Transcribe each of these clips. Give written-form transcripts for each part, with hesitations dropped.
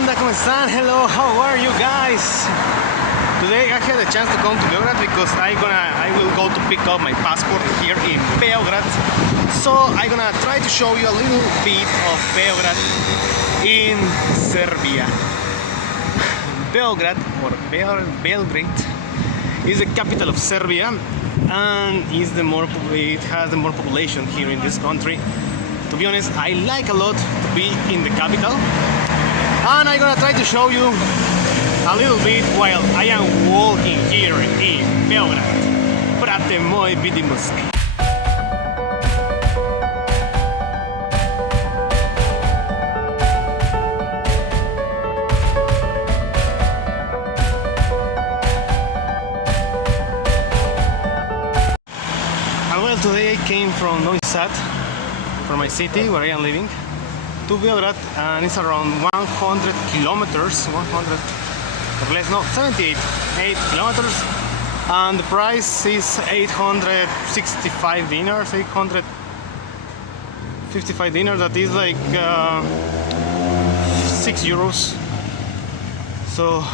onda? ¿Cómo están? Hello, how are you guys? Today I had a chance to come to Beograd because I will go to pick up my passport here in Beograd. So I'm gonna try to show you a little bit of Beograd in Serbia. Beograd or Belgrade is the capital of Serbia and it has the more population here in this country. To be honest, I like a lot to be in the capital, and I'm gonna try to show you a little bit while I am walking here in Beograd. Prate moj, vidimo se. Well, today I came from Novi Sad, from my city where I am living, to Beograd, and it's around 100 kilometers, 100 or less, no, 78 kilometers, and the price is 865 dinars, 855 dinars, that is like 6 euros. So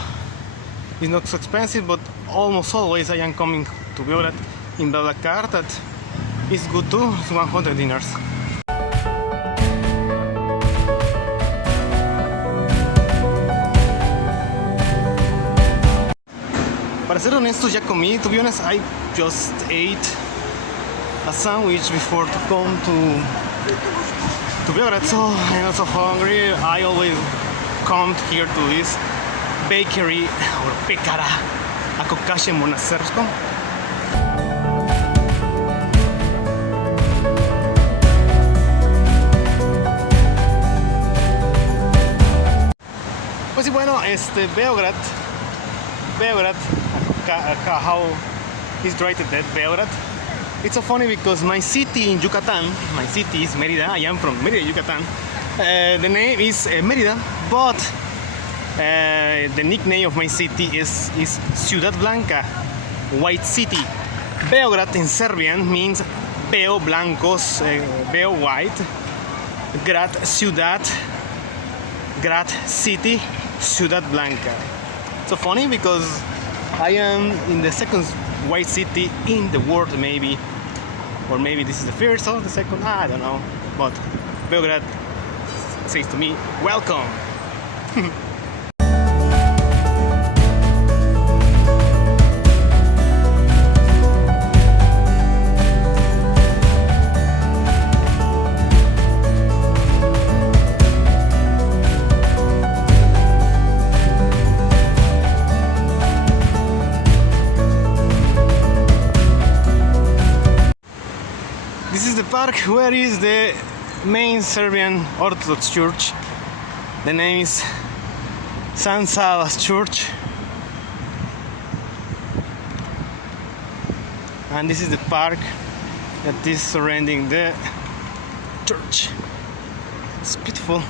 it's not so expensive, but almost always I am coming to Beograd in BlaBlaCar. That is good too, it's 100 dinars. Para ser honestos, ya comí. To be honest, I just ate a sandwich before to come to Beograd, so I'm not so hungry. I always come here to this bakery or pekara, ako kažemo na srpskom. Pues y bueno, Beograd, how is rated at Beograd. It's so funny because my city in Yucatan, my city is Mérida. I am from Mérida, Yucatan. The name is Mérida, but the nickname of my city is Ciudad Blanca, White City. Beograd in Serbian means Beo blancos, Beo white, Grad ciudad, Grad city, Ciudad Blanca. So funny because I am in the second white city in the world, maybe, or maybe this is the first or the second, I don't know, but Beograd says to me, welcome. This is the park where is the main Serbian Orthodox church. The name is San Sava's Church. And this is the park that is surrounding the church. It's beautiful.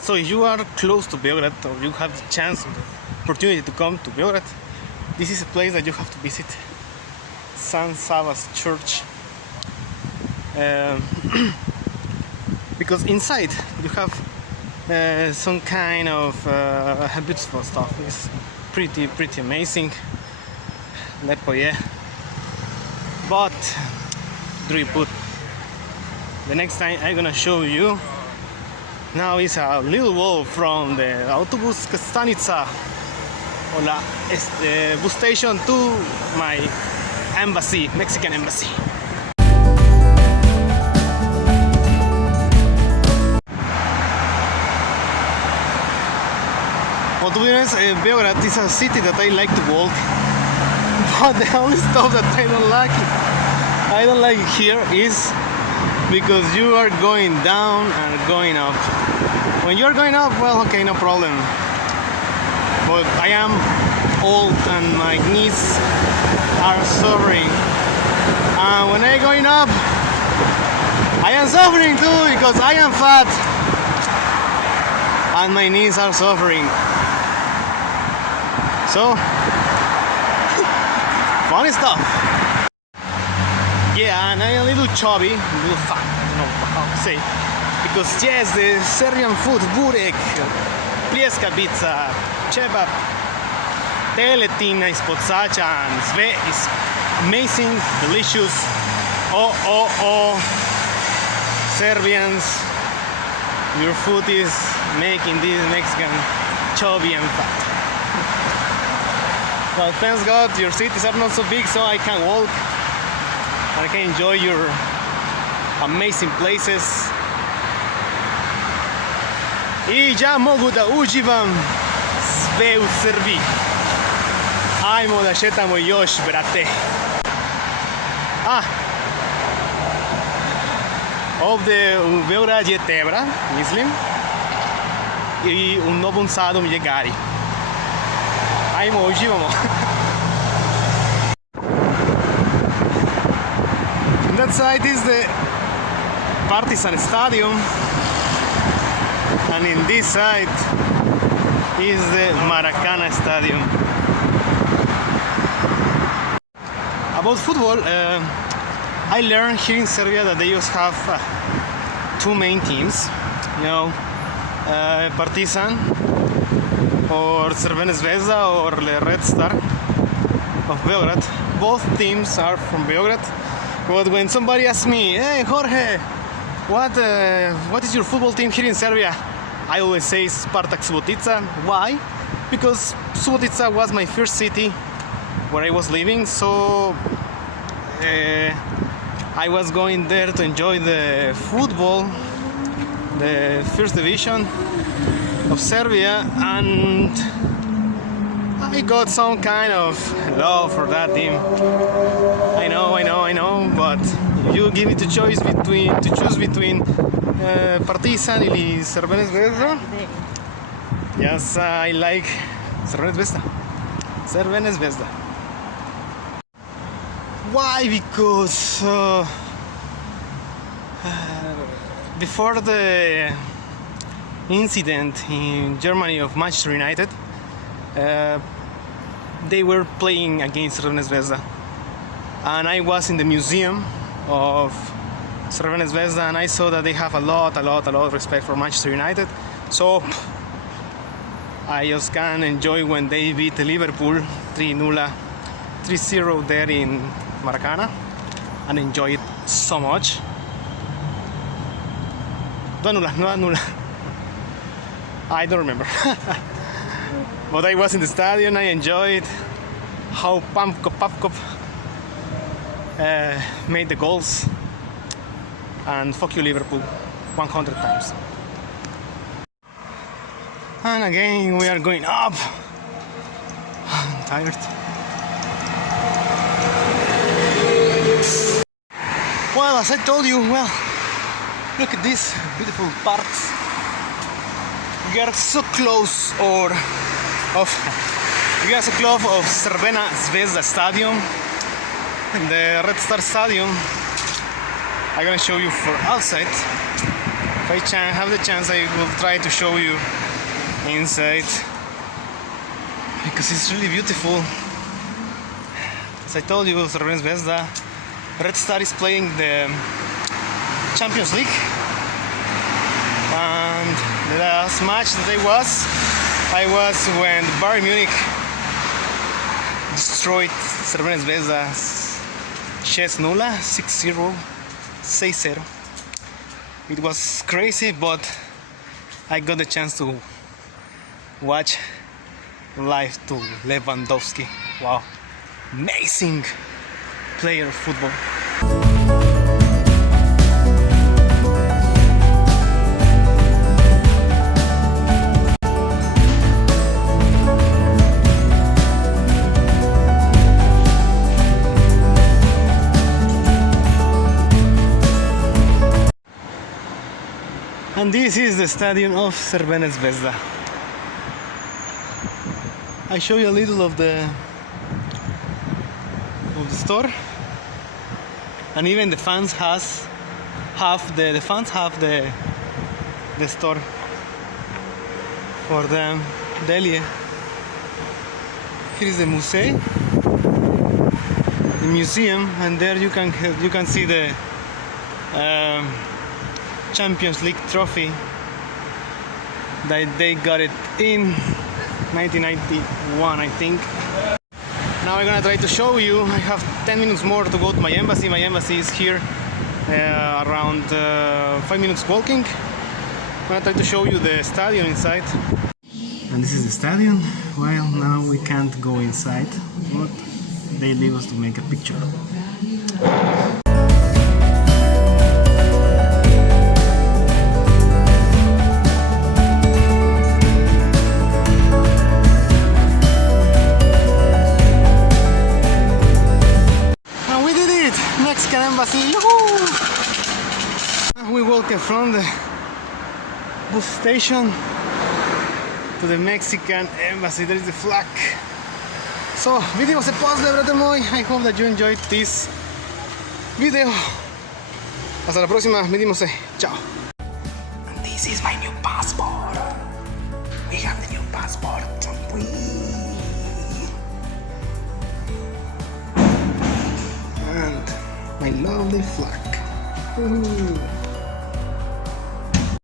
So if you are close to Beograd, or you have the chance or the opportunity to come to Beograd, this is a place that you have to visit. San Sava's Church. Because inside you have some kind of beautiful stuff. It's pretty amazing. Lepo je. But drugi put. The next time I'm gonna show you. Now it's a little walk from the autobus stanica or la bus station to my embassy, Mexican embassy. Well, to be honest, Beograd is a city that I like to walk, but the only stuff that I don't like here is because you are going down and going up. When you're going up, well, okay, no problem. But I am old and my knees are suffering. When I'm going up, I am suffering too because I am fat and my knees are suffering. So, funny stuff. Yeah, and I'm a little chubby, a little fat, I don't know how to say. Because yes, the Serbian food, burek, pljeska pizza, kebab, teletina ispod sača, and sve is amazing, delicious. Oh, Serbians, your food is making this Mexican chubby and fat. But thanks God, your cities are not so big, so I can walk and I can enjoy your amazing places. I ja mogu da uživam sve u Srbiji. Ajmo da šetamo još, brate. Ovdje u Beograd je Tebra, mislim. I u Novom Sadu je Gari. Ajmo, uživamo. On that side is the Partisan Stadium. And in this side is the Meksikanac Stadium. About football, I learned here in Serbia that they just have two main teams, you know, Partisan or Crvena Zvezda or the Red Star of Beograd. Both teams are from Beograd. But when somebody asks me, "Hey Jorge, what is your football team here in Serbia?" I always say Spartak Subotica. Why? Because Subotica was my first city where I was living, so I was going there to enjoy the football, the first division of Serbia, and I got some kind of love for that team. I know, but if you give me to choose between Partisan ili Crvena Zvezda, yes, I like Crvena Zvezda. Why? Because before the incident in Germany of Manchester United, they were playing against Crvena Zvezda, and I was in the museum of Crvena Zvezda, and I saw that they have a lot of respect for Manchester United. So I just can enjoy when they beat Liverpool 3-0 there in Maracanã, and enjoy it so much. No anula. I don't remember. But I was in the stadium, I enjoyed how Papkop made the goals. And fuck you Liverpool 100 times. And again we are going up. I'm tired. Well, as I told you, look at these beautiful parks. We are so close of Crvena Zvezda Stadium and the Red Star Stadium. I'm gonna show you from outside. If I have the chance, I will try to show you inside because it's really beautiful. As I told you, Crvena Zvezda, Red Star is playing the Champions League, and the last match that I was when Bayern Munich destroyed Crvena Zvezda 6-0. It was crazy, but I got the chance to watch live to Lewandowski. Wow, amazing player of football. And this is the stadium of Crvena Zvezda. I show you a little of the store, and even the fans half the fans have the store for the Delie. Here is the museum, and there you can see the Champions League trophy that they got it in 1991, I think. Now I'm gonna try to show you. I have 10 minutes more to go to my embassy. My embassy is here, around 5 minutes walking. I'm gonna try to show you the stadium inside. And this is the stadium. Well, now we can't go inside, but they leave us to make a picture. And we did it! Mexican embassy! Yahoo! We walked from the bus station to the Mexican embassy. There is the flag. So, vidimo se posle, brate moj. I hope that you enjoyed this video. Hasta la próxima, vidimo se. Ciao. And this is my new passport. We have the new passport. And my lovely flag. Ooh.